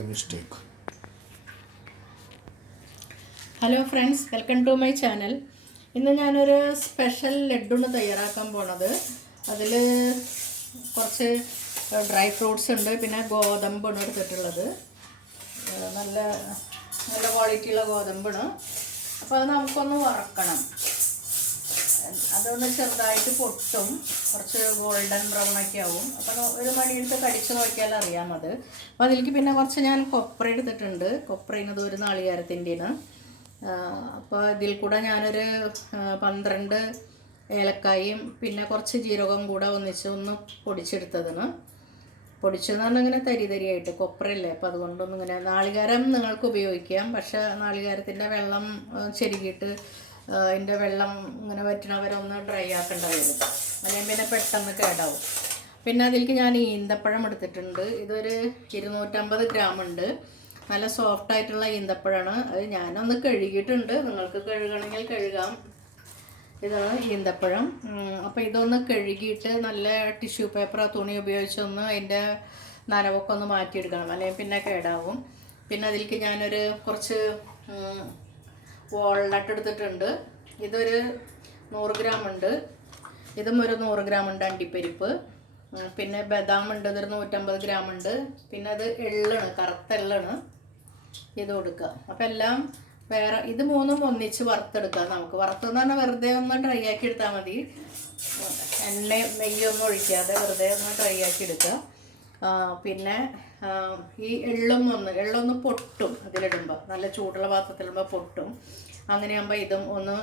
mistake. Hello friends, welcome to my channel. ഇന്ന് ഞാനൊരു special ലഡ്ഡുണ് തയ്യാറാക്കാൻ പോണത്. അതിൽ കുറച്ച് ഡ്രൈ ഫ്രൂട്ട്സ് ഉണ്ട്, പിന്നെ ഗോതമ്പാണ് എടുത്തിട്ടുള്ളത്. നല്ല നല്ല ക്വാളിറ്റിയുള്ള ഗോതമ്പാണ്. അപ്പോൾ അത് നമുക്കൊന്ന് വറക്കണം. അതൊന്ന് ചെറുതായിട്ട് പൊട്ടും, കുറച്ച് ഗോൾഡൻ ബ്രൗൺ ഒക്കെ ആവും. അപ്പോൾ ഒരു മണിയെടുത്ത് കടിച്ച് നോക്കിയാൽ അറിയാം അത്. അപ്പോൾ അതിലേക്ക് പിന്നെ കുറച്ച് ഞാൻ കൊപ്ര എടുത്തിട്ടുണ്ട്. കൊപ്രയിനത് ഒരു നാളികേരത്തിൻ്റെയാണ്. അപ്പോൾ ഇതിൽ കൂടെ ഞാനൊരു 12 ഏലക്കായും പിന്നെ കുറച്ച് ജീരകം കൂടെ ഒന്ന് പൊടിച്ചെടുത്തതാണ്. പൊടിച്ചെന്ന് പറഞ്ഞാൽ ഇങ്ങനെ തരി തരിയായിട്ട്, കൊപ്രയല്ലേ, അപ്പോൾ അതുകൊണ്ടൊന്നും ഇങ്ങനെ. നാളികേരം നിങ്ങൾക്ക് ഉപയോഗിക്കാം, പക്ഷേ നാളികേരത്തിൻ്റെ വെള്ളം ചെരുകിയിട്ട് അതിൻ്റെ വെള്ളം ഇങ്ങനെ വറ്റുന്നവരൊന്ന് ഡ്രൈ ആക്കേണ്ട വരും, അല്ലെങ്കിൽ പിന്നെ പെട്ടെന്ന് കേടാവും. പിന്നെ അതിലേക്ക് ഞാൻ ഈന്തപ്പഴം എടുത്തിട്ടുണ്ട്. ഇതൊരു 250 ഗ്രാം ഉണ്ട്. നല്ല സോഫ്റ്റായിട്ടുള്ള ഈന്തപ്പഴമാണ്. അത് ഞാനൊന്ന് കഴുകിയിട്ടുണ്ട്, നിങ്ങൾക്ക് കഴുകണമെങ്കിൽ കഴുകാം. ഇതാണ് ഈന്തപ്പഴം. അപ്പോൾ ഇതൊന്ന് കഴുകിയിട്ട് നല്ല ടിഷ്യൂ പേപ്പറോ തുണി ഉപയോഗിച്ചൊന്ന് അതിൻ്റെ നനവൊക്കെ ഒന്ന് മാറ്റിയെടുക്കണം, അല്ലെങ്കിൽ പിന്നെ കേടാവും. പിന്നെ അതിലേക്ക് ഞാനൊരു കുറച്ച് വാൾനട്ട് എടുത്തിട്ടുണ്ട്. ഇതൊരു 100 ഗ്രാം ഉണ്ട്. ഇതും ഒരു 100 ഗ്രാം ഉണ്ട്. അണ്ടിപ്പരിപ്പ്, പിന്നെ ബദാം ഉണ്ട്, ഇതൊരു 150 ഗ്രാം ഉണ്ട്. പിന്നെ അത് എള്ളാണ്, കറുത്ത എള്ളാണ്. ഇത് കൊടുക്കുക. അപ്പോൾ എല്ലാം വേറെ, ഇത് മൂന്നും ഒന്നിച്ച് വറുത്തെടുക്കുക. നമുക്ക് വറുത്തെന്ന് പറഞ്ഞാൽ വെറുതെ ഒന്ന് ഡ്രൈ ആക്കി എടുത്താൽ മതി. നെയ്യൊന്നും ഒഴിക്കാതെ വെറുതെ ഒന്ന് ഡ്രൈ ആക്കി എടുക്കുക. പിന്നെ ഈ എള്ളൊന്ന് പൊട്ടും അതിലിടുമ്പോൾ, നല്ല ചൂടുള്ള പാത്രത്തിലിടുമ്പോൾ പൊട്ടും. അങ്ങനെയാകുമ്പോൾ ഇതും ഒന്ന്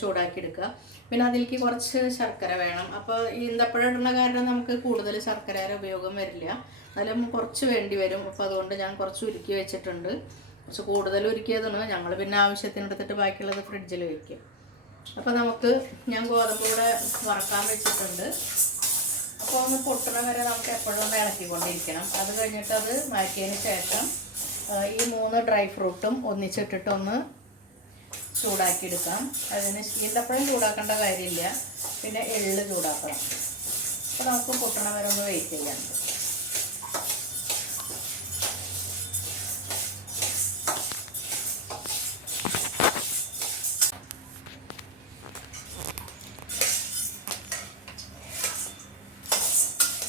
ചൂടാക്കി എടുക്കുക. പിന്നെ അതിലേക്ക് കുറച്ച് ശർക്കര വേണം. അപ്പോൾ ഈന്തപ്പഴം ഇടുന്ന കാരണം നമുക്ക് കൂടുതൽ ശർക്കരയുടെ ഉപയോഗം വരില്ല, അതിലും കുറച്ച് വേണ്ടി വരും. അപ്പോൾ അതുകൊണ്ട് ഞാൻ കുറച്ച് ഉരുക്കി വെച്ചിട്ടുണ്ട്. കുറച്ച് കൂടുതൽ ഉരുക്കിയതാണ്. ഞങ്ങൾ പിന്നെ ആവശ്യത്തിനെടുത്തിട്ട് ബാക്കിയുള്ളത് ഫ്രിഡ്ജിൽ വയ്ക്കും. അപ്പോൾ ഞാൻ ഗോതമ്പ് കൂടെ വറക്കാൻ വെച്ചിട്ടുണ്ട്. അപ്പോൾ ഒന്ന് പൊട്ടണ വരെ നമുക്ക് എപ്പോഴും ഒന്ന് ഇളക്കിക്കൊണ്ടിരിക്കണം. അത് കഴിഞ്ഞിട്ട് അത് മാറ്റിയതിന് ശേഷം ഈ 3 ഡ്രൈ ഫ്രൂട്ടും ഒന്നിച്ചിട്ടിട്ടൊന്ന് ചൂടാക്കി എടുക്കാം. അതിന് ഈന്തപ്പഴം ചൂടാക്കേണ്ട കാര്യമില്ല, പിന്നെ എള്ള് ചൂടാക്കണം. അപ്പോൾ നമുക്ക് പൊട്ടണ വരെ ഒന്ന് വെയിറ്റ് ചെയ്യാം.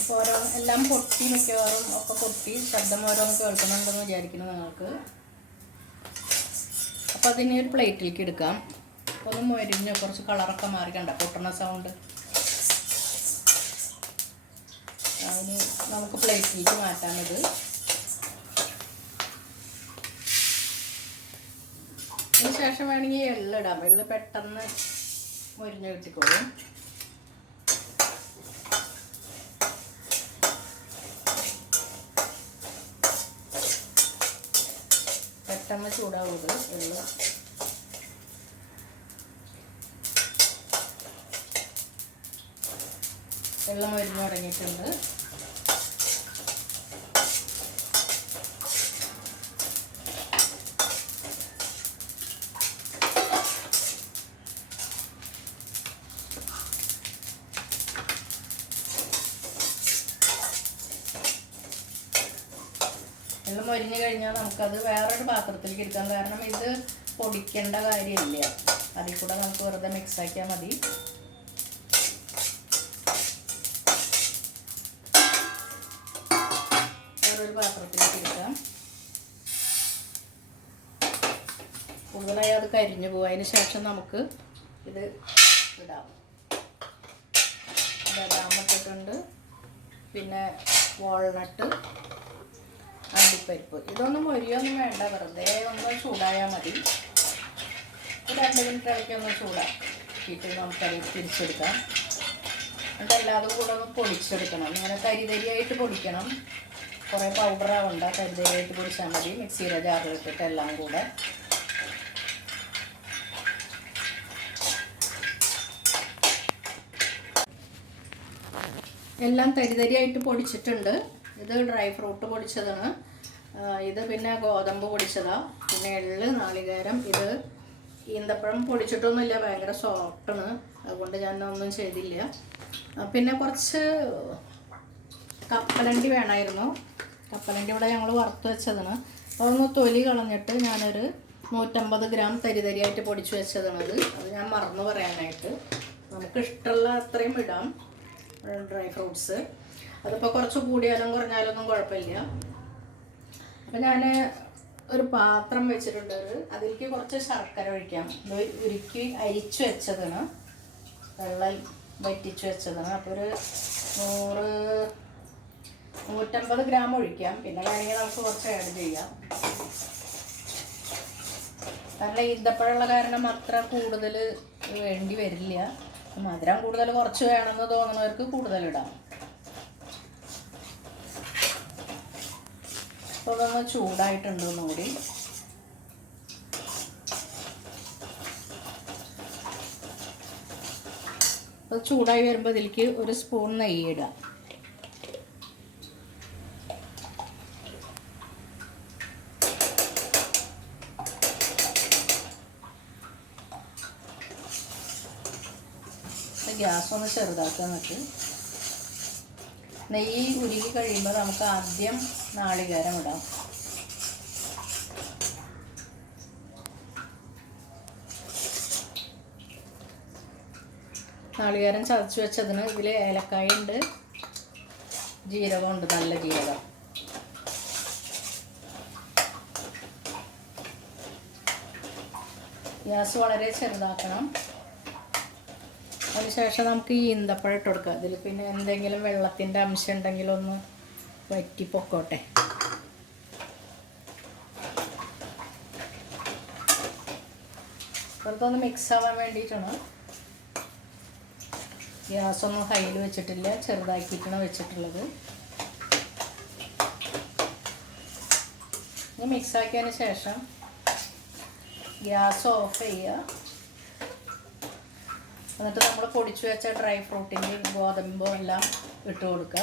അപ്പോൾ എല്ലാം പൊട്ടി, മിക്കവാറും ഒക്കെ പൊട്ടി. ശബ്ദം ഓരോന്ന് കേൾക്കുന്നുണ്ടെന്ന് വിചാരിക്കുന്നു നിങ്ങൾക്ക്. അപ്പോൾ അതിനെ ഒരു പ്ലേറ്റിലേക്ക് എടുക്കാം. ഒന്ന് മൊരിഞ്ഞ് കുറച്ച് കളറൊക്കെ മാറി, കണ്ട പൊട്ടണ സൗണ്ട്. അതിന് നമുക്ക് പ്ലേറ്റിലേക്ക് മാറ്റാനത്. അതിന് ശേഷം വേണമെങ്കിൽ എള്ളിടാം. എള്ള് പെട്ടെന്ന് മൊരിഞ്ഞ് കിട്ടിക്കോളും. പെട്ടെന്ന് ചൂടാവുന്നത് എള്ള്. വെള്ളം മൊരിഞ്ഞ് തുടങ്ങിയിട്ടുണ്ട്. വെള്ളം മൊരിഞ്ഞ് കഴിഞ്ഞാൽ നമുക്കത് വേറൊരു പാത്രത്തിലേക്ക് എടുക്കാം. കാരണം ഇത് പൊടിക്കേണ്ട കാര്യമില്ല, അതിൽ കൂടെ നമുക്ക് വെറുതെ മിക്സാക്കിയാൽ മതി. വേറൊരു പാത്രത്തിലേക്ക് എടുക്കാം. കൂടുതലായി അത് കരിഞ്ഞു പോകും. അതിന് ശേഷം നമുക്ക് ഇത് ഇടാം. ബദാം ഇട്ടിട്ടുണ്ട്, പിന്നെ വാൾനട്ട്, അണ്ടിപ്പരിപ്പ്. ഇതൊന്നും മൊരിയൊന്നും വേണ്ട, വെറുതെ ഒന്ന് ചൂടായാൽ മതി. 2 മിനിറ്റ് ഇടയ്ക്കൊന്ന് ചൂടാക്കിയിട്ട് നമുക്കത് തിരിച്ചെടുക്കാം. എന്നിട്ട് എല്ലാതും കൂടെ ഒന്ന് പൊടിച്ചെടുക്കണം. ഇങ്ങനെ തരിതരിയായിട്ട് പൊടിക്കണം, കുറേ പൗഡറാവണ്ട. തരിതരിയായിട്ട് പൊടിച്ചാൽ മതി. മിക്സിയുടെ ജാറിലിട്ടിട്ട് എല്ലാം കൂടെ. എല്ലാം തരിതരിയായിട്ട് പൊടിച്ചിട്ടുണ്ട്. ഇത് ഡ്രൈ ഫ്രൂട്ട് പൊടിച്ചതാണ്. ഇത് പിന്നെ ഗോതമ്പ് പൊടിച്ചതാണ്. പിന്നെ എള്ള്, നാളികേരം. ഇത് ഈന്തപ്പഴം പൊടിച്ചിട്ടൊന്നുമില്ല, ഭയങ്കര സോഫ്റ്റാണ്, അതുകൊണ്ട് ഞാനൊന്നും ചെയ്തില്ല. പിന്നെ കുറച്ച് കപ്പലണ്ടി വേണമായിരുന്നു. കപ്പലണ്ടി ഇവിടെ ഞങ്ങൾ വറുത്ത് വെച്ചതാണ്. അതൊന്ന് തൊലി കളഞ്ഞിട്ട് ഞാനൊരു 150 ഗ്രാം തരിയായിട്ട് പൊടിച്ച് വെച്ചതാണത്. അത് ഞാൻ മറന്നു പറയാനായിട്ട്. നമുക്ക് ഇഷ്ടമുള്ള അത്രയും ഇടാം ഡ്രൈ ഫ്രൂട്ട്സ്. അതിപ്പോൾ കുറച്ച് കൂടിയാലും കുറഞ്ഞാലൊന്നും കുഴപ്പമില്ല. അപ്പം ഞാൻ ഒരു പാത്രം വെച്ചിട്ടുണ്ട്. അതിലേക്ക് കുറച്ച് ശർക്കര ഒഴിക്കാം. ഇത് ഉരുക്കി അരിച്ചു വെച്ചതാണ്, വെള്ളം വറ്റിച്ച് വെച്ചതാണ്. അപ്പോൾ ഒരു 150 ഗ്രാം ഒഴിക്കാം. പിന്നെ വേണമെങ്കിൽ നമുക്ക് കുറച്ച് ആഡ് ചെയ്യാം. കാരണം ഈന്തപ്പഴമുള്ള കാരണം അത്ര കൂടുതൽ വേണ്ടി വരില്ല. മധുരം കൂടുതൽ കുറച്ച് വേണമെന്ന് തോന്നുന്നവർക്ക് കൂടുതലിടാം. അപ്പോൾ അതൊന്ന് ചൂടായിട്ടുണ്ട് ഒന്നുകൂടി. അത് ചൂടായി വരുമ്പോൾ ഇതിലേക്ക് ഒരു സ്പൂൺ നെയ്യ് ഇടാം. ഗ്യാസ് ഒന്ന് ചെറുതാക്കാൻ വെച്ച് നെയ്യ് ഉരുകി കഴിയുമ്പോൾ നമുക്ക് ആദ്യം നാളികേരം ഇടാം. നാളികേരം ചതച്ച് വെച്ചതിന് ഇതിൽ ഏലക്കായ ഉണ്ട്, ജീരകമുണ്ട്, നല്ല ജീരകം. ഗ്യാസ് വളരെ ചെറുതാക്കണം. അതിനുശേഷം നമുക്ക് ഈ ഈന്തപ്പഴം ഇട്ട് കൊടുക്കാം. അതിൽ പിന്നെ എന്തെങ്കിലും വെള്ളത്തിൻ്റെ അംശം ഉണ്ടെങ്കിലൊന്ന് വറ്റി പൊക്കോട്ടെ. വെറുതെ ഒന്ന് മിക്സ് ആവാൻ വേണ്ടിയിട്ടാണ്. ഗ്യാസൊന്നും ഹൈയിൽ വെച്ചിട്ടില്ല, ചെറുതാക്കിയിട്ടാണ് വെച്ചിട്ടുള്ളത്. ഇനി മിക്സാക്കിയതിന് ശേഷം ഗ്യാസ് ഓഫ് ചെയ്യുക. എന്നിട്ട് നമ്മൾ പൊടിച്ചു വെച്ച ഡ്രൈ ഫ്രൂട്ടിൻ്റെയും ഗോതമ്പും എല്ലാം ഇട്ട് കൊടുക്കുക.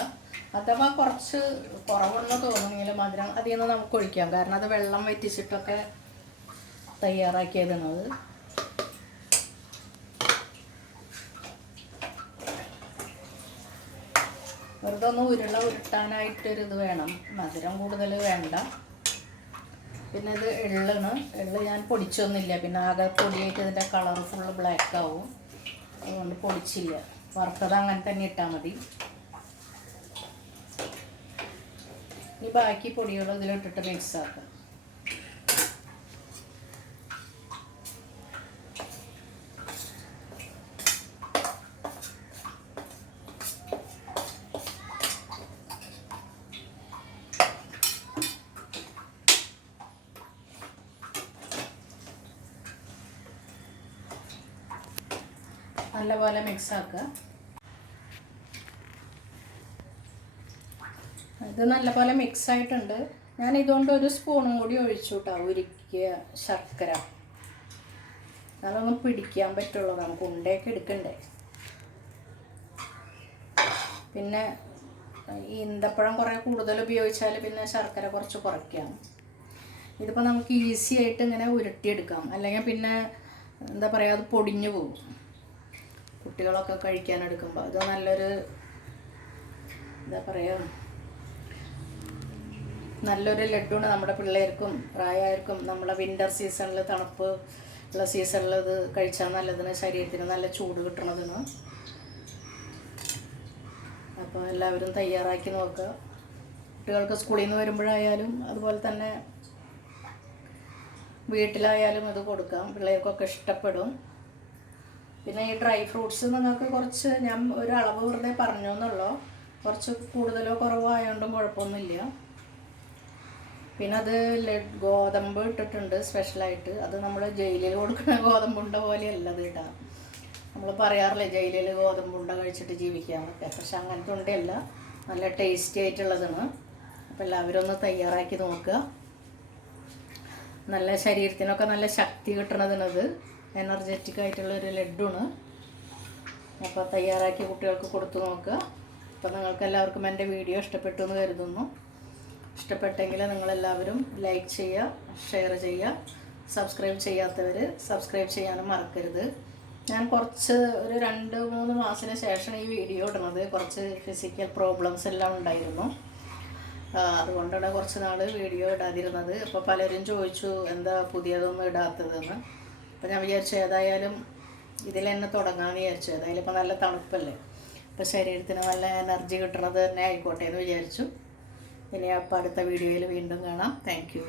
അഥവാ കുറച്ച് കുറവെന്ന് തോന്നുമെങ്കിൽ മധുരം അതിൽ നിന്ന് നമുക്ക് ഒഴിക്കാം. കാരണം അത് വെള്ളം വറ്റിച്ചിട്ടൊക്കെ തയ്യാറാക്കിയതാണ്. അത് വെറുതെ ഒന്ന് ഉരുട്ടാനായിട്ടൊരിത് വേണം, മധുരം കൂടുതൽ വേണ്ട. പിന്നെ ഇത് എള്ളാണ്. എള്ള് ഞാൻ പൊടിച്ചൊന്നുമില്ല, പിന്നെ ആകെ പൊടിയായിട്ട് ഇതിൻ്റെ കളർ ഫുള്ള് ബ്ലാക്ക് ആവും. അതുകൊണ്ട് പൊടിച്ചില്ല. വറുത്തത് അങ്ങനെ തന്നെ ഇട്ടാൽ മതി. ഇനി ബാക്കി പൊടികൾ ഇതിലിട്ടിട്ട് മിക്സ് ആക്കാം. നല്ലപോലെ മിക്സ് ആക്കുക. ഇത് നല്ലപോലെ മിക്സ് ആയിട്ടുണ്ട്. ഞാൻ ഇതുകൊണ്ട് ഒരു സ്പൂണും കൂടി ഒഴിച്ചു കേട്ടോ, ഉരുക്കിയ ശർക്കര. അതൊന്ന് പിടിക്കാൻ പറ്റുള്ളൂ, നമുക്ക് ഉണ്ടയൊക്കെ എടുക്കണ്ടേ. പിന്നെ ഈന്തപ്പഴം കുറേ കൂടുതൽ ഉപയോഗിച്ചാൽ പിന്നെ ശർക്കര കുറച്ച് കുറയ്ക്കാം. ഇതിപ്പോൾ നമുക്ക് ഈസി ആയിട്ട് ഇങ്ങനെ ഉരുട്ടിയെടുക്കാം. അല്ലെങ്കിൽ പിന്നെ എന്താ പറയുക, അത് പൊടിഞ്ഞു പോകും കുട്ടികളൊക്കെ കഴിക്കാനെടുക്കുമ്പോൾ. ഇത് നല്ലൊരു എന്താ പറയുക, നല്ലൊരു ലഡ്ഡുണ്. നമ്മുടെ പിള്ളേർക്കും പ്രായമായവർക്കും നമ്മളെ വിൻ്റർ സീസണിൽ, തണുപ്പ് ഉള്ള സീസണിൽ ഇത് കഴിച്ചാൽ നല്ലതിന്, ശരീരത്തിന് നല്ല ചൂട് കിട്ടണതിന്. അപ്പോൾ എല്ലാവരും തയ്യാറാക്കി നോക്കുക. കുട്ടികൾക്ക് സ്കൂളിൽ നിന്ന് വരുമ്പോഴായാലും അതുപോലെ തന്നെ വീട്ടിലായാലും ഇത് കൊടുക്കാം, പിള്ളേർക്കൊക്കെ ഇഷ്ടപ്പെടും. പിന്നെ ഈ ഡ്രൈ ഫ്രൂട്ട്സ് നിങ്ങൾക്ക് കുറച്ച്, ഞാൻ ഒരു അളവ് വെറുതെ പറഞ്ഞു എന്നുള്ളൂ, കുറച്ച് കൂടുതലോ കുറവോ ആയതുകൊണ്ടും കുഴപ്പമൊന്നുമില്ല. പിന്നെ അത് ഗോതമ്പ് ഇട്ടിട്ടുണ്ട് സ്പെഷ്യലായിട്ട്. അത് നമ്മൾ ജയിലിൽ കൊടുക്കുന്ന ഗോതമ്പുണ്ട പോലെയല്ല അത് ഇടാം. നമ്മൾ പറയാറില്ലേ ജയിലിൽ ഗോതമ്പുണ്ട കഴിച്ചിട്ട് ജീവിക്കാമെന്നൊക്കെ, പക്ഷെ അങ്ങനത്തെ ഉണ്ടല്ല, നല്ല ടേസ്റ്റി ആയിട്ടുള്ളതാണ്. അപ്പോൾ എല്ലാവരും ഒന്ന് തയ്യാറാക്കി നോക്കുക. നല്ല ശരീരത്തിനൊക്കെ നല്ല ശക്തി കിട്ടണതിനത്, എനർജറ്റിക് ആയിട്ടുള്ളൊരു ലഡ്ഡുണ്. അപ്പോൾ തയ്യാറാക്കി കുട്ടികൾക്ക് കൊടുത്തു നോക്കുക. അപ്പോൾ നിങ്ങൾക്ക് എല്ലാവർക്കും എൻ്റെ വീഡിയോ ഇഷ്ടപ്പെട്ടു എന്ന് കരുതുന്നു. ഇഷ്ടപ്പെട്ടെങ്കിൽ നിങ്ങളെല്ലാവരും ലൈക്ക് ചെയ്യുക, ഷെയർ ചെയ്യുക. സബ്സ്ക്രൈബ് ചെയ്യാത്തവർ സബ്സ്ക്രൈബ് ചെയ്യാനും മറക്കരുത്. ഞാൻ കുറച്ച് ഒരു 2-3 മാസത്തിന് ശേഷം ഈ വീഡിയോ ഇടുന്നത്. കുറച്ച് ഫിസിക്കൽ പ്രോബ്ലംസ് എല്ലാം ഉണ്ടായിരുന്നു. അതുകൊണ്ടാണ് കുറച്ച് നാൾ വീഡിയോ ഇടാതിരുന്നത്. അപ്പോൾ പലരും ചോദിച്ചു എന്താ പുതിയതൊന്നും ഇടാത്തതെന്ന്. അപ്പോൾ ഞാൻ വിചാരിച്ചു ഏതായാലും ഇതിൽ തന്നെ തുടങ്ങാമെന്ന് വിചാരിച്ചു. ഏതായാലും ഇപ്പോൾ നല്ല തണുപ്പല്ലേ, അപ്പോൾ ശരീരത്തിന് നല്ല എനർജി കിട്ടണത് തന്നെ ആയിക്കോട്ടെ എന്ന് വിചാരിച്ചു. ഇനി അപ്പോൾ അടുത്ത വീഡിയോയിൽ വീണ്ടും കാണാം. Thank you.